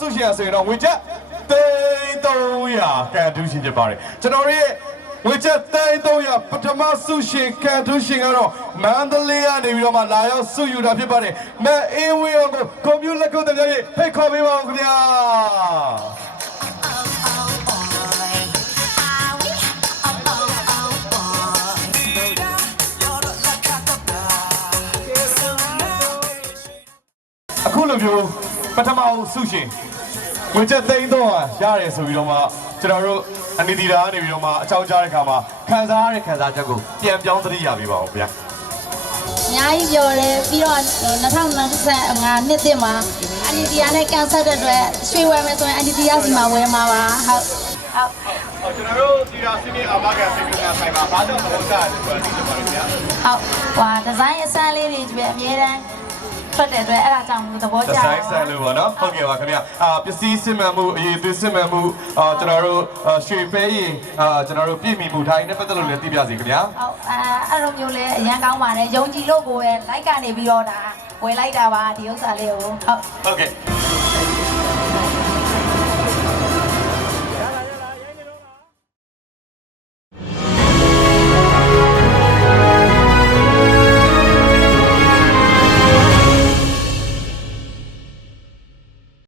ဆုရှင်ဆိုရင်တော့ငွေချက်300ကန်ထူးရှင်ဖြစ်ပါတယ်ကျွန်တော်ရဲ့ဝေချက်300ပထမဆုရှင်ကန်ထူးရှင်ကတော့မန္တလေးကနေပြီးတော့မှလာရောက်ဆုယူတာဖြစ်ပါတယ်မအေးဝေးအောင်ကိုကွန်ပျူတာလက်ခုပ်တပြည့်ဖိတ်ခေါ်ပေးပါဦးခင်ဗျာအခုလိုမျိုးပထမဆုရှင်ဝေချက်300ရတယ်ဆိုပြီးတော့မှကျွန်တော်တို့အနီတီတာကနေပြီးတော့မှအချောင်းကြားတဲ့ခါမှာခံစားရတဲ့ခံစားချက်ကိုပြန်ပြောင်းသတိရပေးပါဦးဗျာအများကြီးပြောတယ်ပြီးတော့2025နှစ်တင်မှာအနီတီယာနဲ့ကန်ဆယ်တဲ့အတွက်ရွှေဝယ်မယ်ဆိုရင်အနီတီယာစီမှာဝယ်မှာပါဟုတ်ကျွန်တော်တို့ဒီရာစီမီအာမကန်စီမီကဆိုင်မှာဘာကြောင့်မလုပ်ကြရလဲဆိုတာသိချင်ပါတယ်ဗျာဟုတ်ဟွာဒီဇိုင်းအစမ်းလေးတွေပဲအများတန်းထွက်တဲ့အတွက်အဲ့ဒါကြောင့်သဘောကျတယ်ဆိုင်ဆန်လို့ပေါ့နော်ဟုတ်ကဲ့ပါခင်ဗျပစ္စည်းစစ်မှန်မှုအရေးသွေးစစ်မှန်မှုကျွန်တော်တို့ရွှေဖဲရင်ကျွန်တော်တို့ပြည်မိမှုထိုင်းနဲ့ပတ်သက်လို့လည်းသိပြစီခင်ဗျာဟုတ်အဲ့လိုမျိုးလဲအရန်ကောင်းပါတယ်ယုံကြည်လို့ကိုယ်ပဲလိုက်ကနေပြီးတော့ဒါဝယ်လိုက်တာပါဒီဥစ္စာလေးကိုဟုတ်ကဲ့